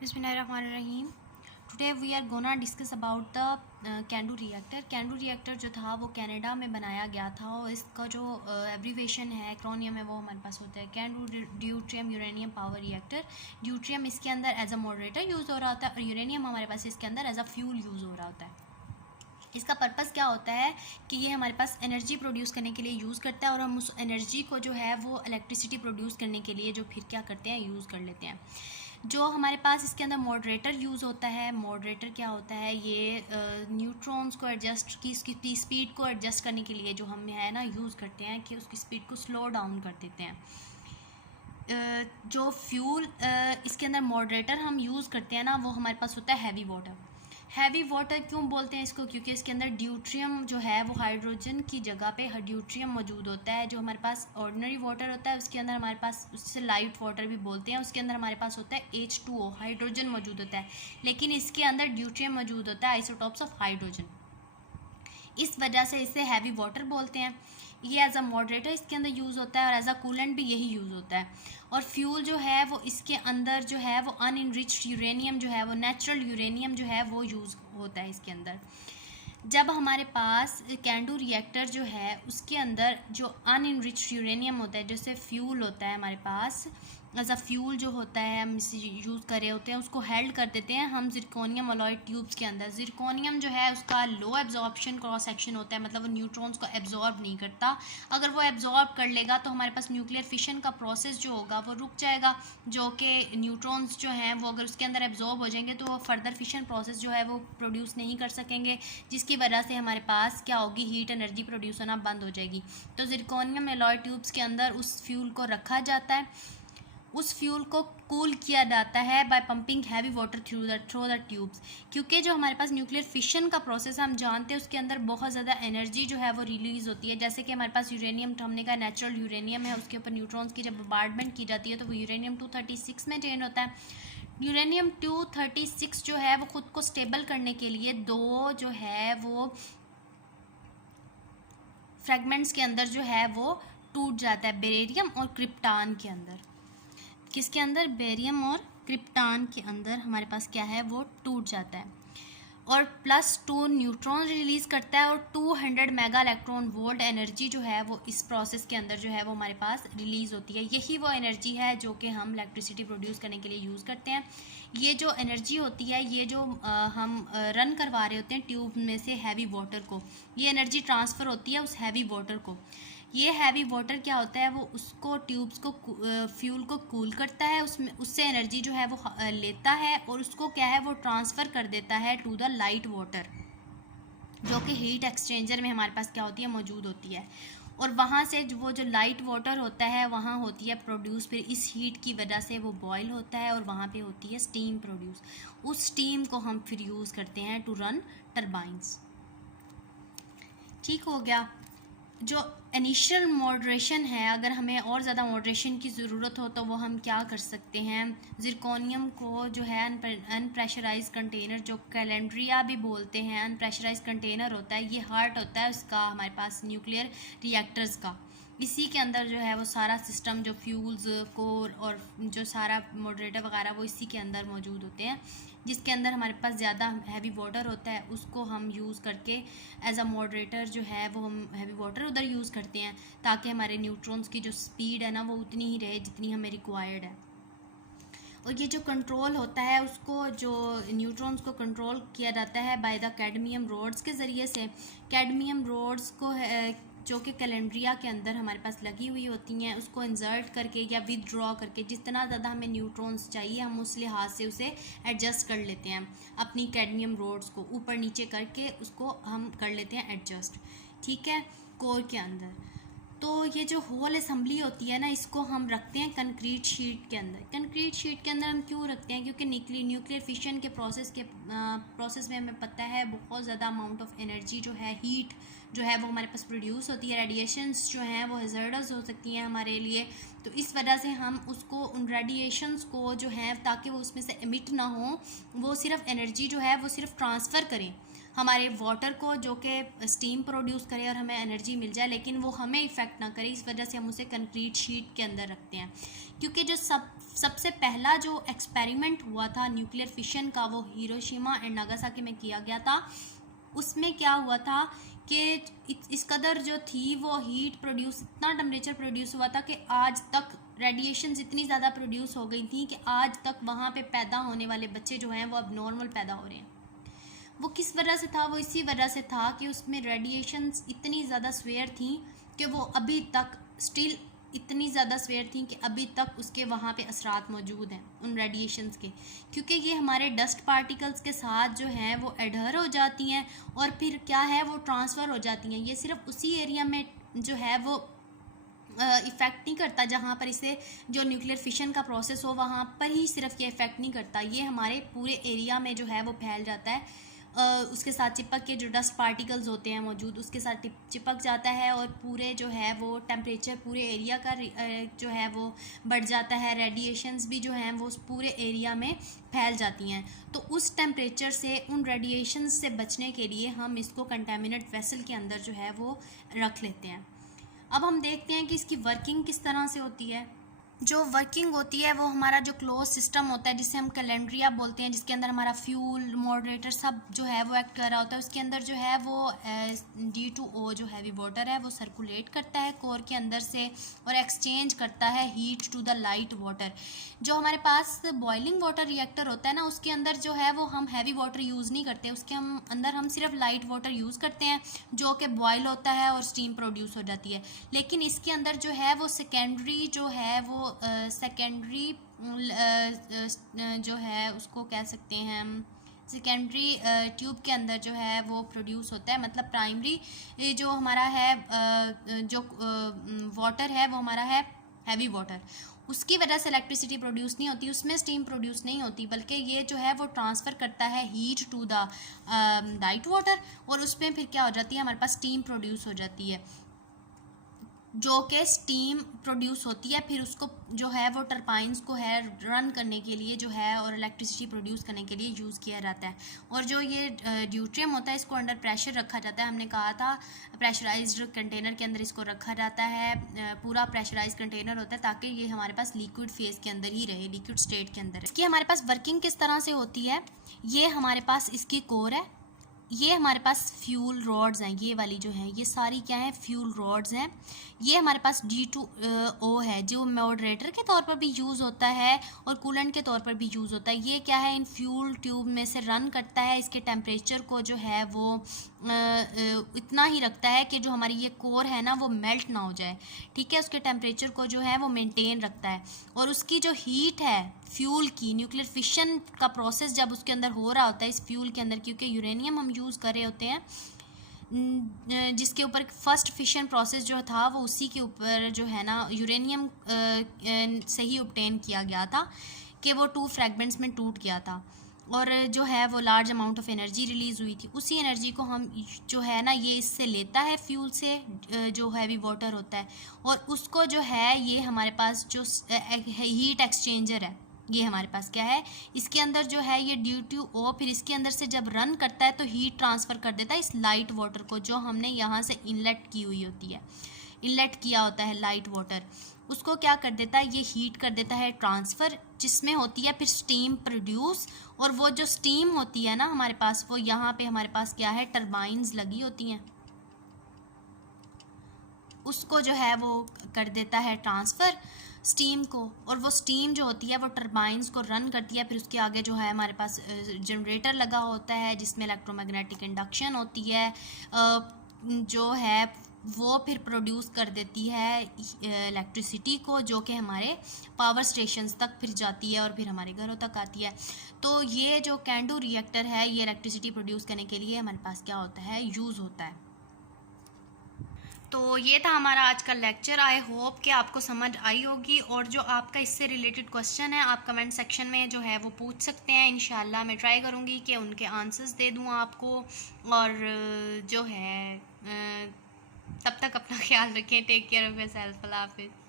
बिस्मिल्लाहिर्रहमानिर्रहीम। Today we are gonna discuss about the CANDU reactor. CANDU reactor जो था वो कनाडा में बनाया गया था और इसका जो एब्रीवेशन है, एक्रोनियम है, वो हमारे पास होता है CANDU deuterium uranium power reactor. Deuterium इसके अंदर एज अ मॉडरेटर यूज़ हो रहा होता है और यूरेनियम हमारे पास इसके अंदर एज अ फ्यूल यूज़ हो रहा होता है। इसका पर्पज़ क्या होता है कि ये हमारे पास एनर्जी प्रोड्यूस करने के लिए यूज़ करता है और हम उस एनर्जी को जो है वो इलेक्ट्रिसिटी प्रोड्यूस करने के लिए जो फिर क्या करते हैं, यूज़ कर लेते हैं। जो हमारे पास इसके अंदर मॉडरेटर यूज़ होता है, मॉडरेटर क्या होता है, ये न्यूट्रॉन्स को एडजस्ट की इसकी स्पीड को एडजस्ट करने के लिए जो हम है ना यूज़ करते हैं कि उसकी स्पीड को स्लो डाउन कर देते हैं। जो फ्यूल इसके अंदर मॉडरेटर हम यूज़ करते हैं ना, वो हमारे पास होता है हैवी वाटर। हैवी वाटर क्यों बोलते हैं इसको? क्योंकि इसके अंदर ड्यूट्रियम जो है वो हाइड्रोजन की जगह पे ड्यूट्रियम मौजूद होता है। जो हमारे पास ऑर्डिनरी वाटर होता है उसके अंदर हमारे पास, उससे लाइट वाटर भी बोलते हैं, उसके अंदर हमारे पास होता है H2O, हाइड्रोजन मौजूद होता है। लेकिन इसके अंदर ड्यूट्रियम मौजूद होता है, आइसोटॉप्स ऑफ हाइड्रोजन। इस वजह से इसे हैवी वाटर बोलते हैं। ये एज अ मॉडरेटर इसके अंदर यूज़ होता है और एज अ कूलेंट भी यही यूज़ होता है। और फ्यूल जो है वो इसके अंदर जो है वो अनइनरिच्ड यूरेनियम जो है वो नेचुरल यूरेनियम जो है वो यूज़ होता है इसके अंदर। जब हमारे पास कैंडू रिएक्टर जो है उसके अंदर जो अनइनरिच्ड यूरेनियम होता है, जैसे फ्यूल होता है हमारे पास एज अ फ्यूल जो होता है, हम इसे यूज़ कर रहे होते हैं, उसको हेल्ड कर देते हैं हम जिरकोनियम अलॉय ट्यूब्स के अंदर। जिरकोनियम जो है उसका लो एब्जॉर्प्शन क्रॉस सेक्शन होता है, मतलब वो न्यूट्रॉन्स को एब्जॉर्ब नहीं करता। अगर वो एब्जॉर्ब कर लेगा तो हमारे पास न्यूक्लियर फिशन का प्रोसेस जो होगा वो रुक जाएगा, जो कि न्यूट्रॉन्स जो हैं वो अगर उसके अंदर एब्जॉर्ब हो जाएंगे तो वो फर्दर फिशन प्रोसेस जो है वो प्रोड्यूस नहीं कर सकेंगे, जिसकी वजह से हमारे पास क्या होगी, हीट एनर्जी प्रोड्यूस होना बंद हो जाएगी। तो जिरकोनियम अलॉय ट्यूब्स के अंदर उस फ्यूल को रखा जाता है। उस फ्यूल को कूल किया जाता है by pumping heavy water through the tubes. क्योंकि जो हमारे पास न्यूक्लियर फिशन का प्रोसेस हम जानते हैं उसके अंदर बहुत ज़्यादा एनर्जी जो है वो रिलीज़ होती है। जैसे कि हमारे पास यूरेनियम, हमने का नेचुरल यूरेनियम है, उसके ऊपर न्यूट्रॉन्स की जब बम्बार्डमेंट की जाती है तो वो यूरेनियम 236 में चेंज होता है। यूरेनियम 236 जो है वो खुद को स्टेबल करने के लिए दो जो है वो फ्रेगमेंट्स के अंदर जो है वो टूट जाता है, बेरियम और क्रिप्टान के अंदर। किसके अंदर? बेरियम और क्रिप्टान के अंदर हमारे पास क्या है, वो टूट जाता है और +2 न्यूट्रॉन रिलीज़ करता है और 200 मेगा इलेक्ट्रॉन वोल्ट एनर्जी जो है वो इस प्रोसेस के अंदर जो है वो हमारे पास रिलीज़ होती है। यही वो एनर्जी है जो कि हम इलेक्ट्रिसिटी प्रोड्यूस करने के लिए यूज़ करते हैं। ये जो एनर्जी होती है, ये जो हम रन करवा रहे होते हैं ट्यूब में से हैवी वाटर को, ये एनर्जी ट्रांसफ़र होती है उस हैवी वाटर को। ये हैवी वाटर क्या होता है, वो उसको ट्यूब्स को फ्यूल को कूल करता है, उसमें उससे एनर्जी जो है वो लेता है और उसको क्या है वो ट्रांसफ़र कर देता है टू द लाइट वाटर, जो कि हीट एक्सचेंजर में हमारे पास क्या होती है, मौजूद होती है। और वहाँ से वो जो लाइट वाटर होता है वहाँ होती है प्रोड्यूस, फिर इस हीट की वजह से वो बॉयल होता है और वहाँ पे होती है स्टीम प्रोड्यूस। उस स्टीम को हम फिर यूज़ करते हैं टू रन टर्बाइंस। ठीक हो गया। जो इनिशियल मॉडरेशन है, अगर हमें और ज़्यादा मॉडरेशन की ज़रूरत हो तो वो हम क्या कर सकते हैं, जिरकोनियम को जो है अनप्रेशराइज कंटेनर, जो कैलेंड्रिया भी बोलते हैं, अनप्रेशराइज कंटेनर होता है, ये हार्ट होता है उसका हमारे पास न्यूक्लियर रिएक्टर्स का। इसी के अंदर जो है वो सारा सिस्टम, जो फ्यूल्स, कोर और जो सारा मॉडरेटर वगैरह वो इसी के अंदर मौजूद होते हैं, जिसके अंदर हमारे पास ज़्यादा हैवी वाटर होता है। उसको हम यूज़ करके एज अ मॉडरेटर जो है वो हम हैवी वाटर उधर यूज़ करते हैं ताकि हमारे न्यूट्रॉन्स की जो स्पीड है ना वो उतनी ही रहे जितनी हमें रिक्वायर्ड है। और ये जो कंट्रोल होता है उसको, जो न्यूट्रॉन्स को कंट्रोल किया जाता है बाय द कैडमियम रोड्स के ज़रिए से। कैडमियम रोड्स को जो कि कैलेंड्रिया के अंदर हमारे पास लगी हुई होती हैं, उसको इंसर्ट करके या विदड्रॉ करके जितना ज़्यादा हमें न्यूट्रॉन्स चाहिए हम उस लिहाज से उसे एडजस्ट कर लेते हैं। अपनी कैडमियम रोड्स को ऊपर नीचे करके उसको हम कर लेते हैं एडजस्ट, ठीक है, कोर के अंदर। तो ये जो होल असम्बली होती है ना, इसको हम रखते हैं कंक्रीट शीट के अंदर। कंक्रीट शीट के अंदर हम क्यों रखते हैं? क्योंकि न्यूक्लियर फिशन के प्रोसेस में हमें पता है बहुत ज़्यादा अमाउंट ऑफ एनर्जी जो है, हीट जो है वो हमारे पास प्रोड्यूस होती है। रेडिएशंस जो हैं वो हज़ार्डस हो सकती हैं हमारे लिए, तो इस वजह से हम उसको, उन रेडिएशंस को जो है, ताकि वो उसमें से एमिट ना हो, वो सिर्फ एनर्जी जो है वो सिर्फ ट्रांसफ़र करें, हमारे वाटर को जो कि स्टीम प्रोड्यूस करे और हमें एनर्जी मिल जाए, लेकिन वो हमें इफ़ेक्ट ना करे, इस वजह से हम उसे कंक्रीट शीट के अंदर रखते हैं। क्योंकि जो सबसे पहला जो एक्सपेरिमेंट हुआ था न्यूक्लियर फिशन का, वो हिरोशिमा एंड नागासाकी में किया गया था। उसमें क्या हुआ था कि इस कदर जो थी वो हीट प्रोड्यूस, इतना टेम्परेचर प्रोड्यूस हुआ था कि आज तक रेडिएशंस इतनी ज़्यादा प्रोड्यूस हो गई थी कि आज तक वहाँ पे पैदा होने वाले बच्चे जो हैं वो अब नॉर्मल पैदा हो रहे हैं। वो किस वजह से था? वो इसी वजह से था कि उसमें रेडिएशंस इतनी ज़्यादा स्वेयर थी कि वो अभी तक स्टिल इतनी ज़्यादा स्वेयर थी कि अभी तक उसके वहाँ पे असरात मौजूद हैं उन रेडिएशंस के, क्योंकि ये हमारे डस्ट पार्टिकल्स के साथ जो हैं वो एडहर हो जाती हैं और फिर क्या है वो ट्रांसफ़र हो जाती हैं। ये सिर्फ उसी एरिया में जो है वो इफ़ेक्ट नहीं करता जहाँ पर इसे जो न्यूक्लियर फिशन का प्रोसेस हो वहाँ पर ही सिर्फ ये इफ़ेक्ट नहीं करता, ये हमारे पूरे एरिया में जो है वो फैल जाता है। उसके साथ चिपक के जो डस्ट पार्टिकल्स होते हैं मौजूद उसके साथ चिपक जाता है और पूरे जो है वो टेम्परेचर पूरे एरिया का जो है वो बढ़ जाता है। रेडिएशंस भी जो हैं वो उस पूरे एरिया में फैल जाती हैं। तो उस टेम्परेचर से, उन रेडिएशंस से बचने के लिए हम इसको कंटेमिनेट वेसल के अंदर जो है वो रख लेते हैं। अब हम देखते हैं कि इसकी वर्किंग किस तरह से होती है। जो वर्किंग होती है वो हमारा जो क्लोज सिस्टम होता है जिसे हम कैलेंड्रिया बोलते हैं, जिसके अंदर हमारा फ्यूल मॉडरेटर सब जो है वो एक्ट कर रहा होता है। उसके अंदर जो है वो H2O जो हैवी वाटर है वो सर्कुलेट करता है कोर के अंदर से और एक्सचेंज करता है heat to the light water. जो हमारे पास बॉइलिंग वाटर रिएक्टर होता है ना, उसके अंदर जो है वो हम हैवी वाटर यूज़ नहीं करते, उसके अंदर हम सिर्फ लाइट वाटर यूज़ करते हैं जो कि बॉयल होता है और स्टीम प्रोड्यूस हो जाती है। लेकिन इसके अंदर जो है वो सेकेंडरी जो है वो सेकेंडरी जो है उसको कह सकते हैं हम सेकेंडरी ट्यूब के अंदर जो है वो प्रोड्यूस होता है। मतलब प्राइमरी जो हमारा है जो वाटर है वो हमारा है हैवी वाटर, उसकी वजह से इलेक्ट्रिसिटी प्रोड्यूस नहीं होती, उसमें स्टीम प्रोड्यूस नहीं होती, बल्कि ये जो है वो ट्रांसफ़र करता है heat to the light water और उसमें फिर क्या हो जाती है हमारे पास स्टीम प्रोड्यूस हो जाती है, जो कि स्टीम प्रोड्यूस होती है। फिर उसको जो है वो टरबाइंस को है रन करने के लिए जो है और इलेक्ट्रिसिटी प्रोड्यूस करने के लिए यूज़ किया जाता है। और जो ये ड्यूट्रियम होता है इसको अंडर प्रेशर रखा जाता है। हमने कहा था प्रेशराइज्ड कंटेनर के अंदर इसको रखा जाता है, पूरा प्रेशराइज्ड कंटेनर होता है ताकि ये हमारे पास लिक्विड फेज़ के अंदर ही रहे, लिक्विड स्टेट के अंदर। इसकी हमारे पास वर्किंग किस तरह से होती है, ये हमारे पास इसकी कोर है, ये हमारे पास फ्यूल रॉड्स हैं, ये वाली जो है ये सारी क्या है फ्यूल रॉड्स हैं। ये हमारे पास H2O है जो मॉडरेटर के तौर पर भी यूज़ होता है और कूलेंट के तौर पर भी यूज़ होता है। ये क्या है इन फ्यूल ट्यूब में से रन करता है, इसके टेम्परेचर को जो है वो इतना ही रखता है कि जो हमारी ये कोर है ना वो मेल्ट ना हो जाए, ठीक है। उसके टेम्परेचर को जो है वो मेंटेन रखता है और उसकी जो हीट है फ्यूल की, न्यूक्लियर फिशन का प्रोसेस जब उसके अंदर हो रहा होता है इस फ्यूल के अंदर, क्योंकि यूरेनियम हम यूज़ कर रहे होते हैं जिसके ऊपर फर्स्ट फिशन प्रोसेस जो था वो उसी के ऊपर जो है ना यूरेनियम से ही ऑब्टेन किया गया था कि वो 2 फ्रैगमेंट्स में टूट गया था और जो है वो large amount of energy release हुई थी। उसी एनर्जी को हम जो है ना ये इससे लेता है फ्यूल से जो हैवी वाटर होता है और उसको जो है ये हमारे पास जो हीट एक्सचेंजर है ये हमारे पास क्या है, इसके अंदर जो है ये H2O फिर इसके अंदर से जब रन करता है तो हीट ट्रांसफ़र कर देता है इस लाइट वाटर को, जो हमने यहाँ से इनलेट की हुई होती है, इनलेट किया होता है लाइट वाटर, उसको क्या कर देता है ये हीट कर देता है ट्रांसफ़र, जिसमें होती है फिर स्टीम प्रोड्यूस। और वो जो स्टीम होती है ना हमारे पास वो यहाँ पे हमारे पास क्या है टरबाइंस लगी होती हैं, उसको जो है वो कर देता है ट्रांसफ़र स्टीम को, और वो स्टीम जो होती है वो टरबाइंस को रन करती है। फिर उसके आगे जो है हमारे पास जनरेटर लगा होता है जिसमें इलेक्ट्रोमैग्नेटिक इंडक्शन होती है जो है वो फिर प्रोड्यूस कर देती है इलेक्ट्रिसिटी को, जो कि हमारे पावर स्टेशंस तक फिर जाती है और फिर हमारे घरों तक आती है। तो ये जो कैंडू रिएक्टर है ये इलेक्ट्रिसिटी प्रोड्यूस करने के लिए हमारे पास क्या होता है यूज़ होता है। तो ये था हमारा आज का लेक्चर। आई होप कि आपको समझ आई होगी और जो आपका इससे रिलेटेड क्वेश्चन है आप कमेंट सेक्शन में जो है वो पूछ सकते हैं। इंशाल्लाह मैं ट्राई करूँगी कि उनके आंसर्स दे दूँ आपको। और जो है तब तक अपना ख्याल रखें। Take care of yourself. अल्लाह हाफ़िज़।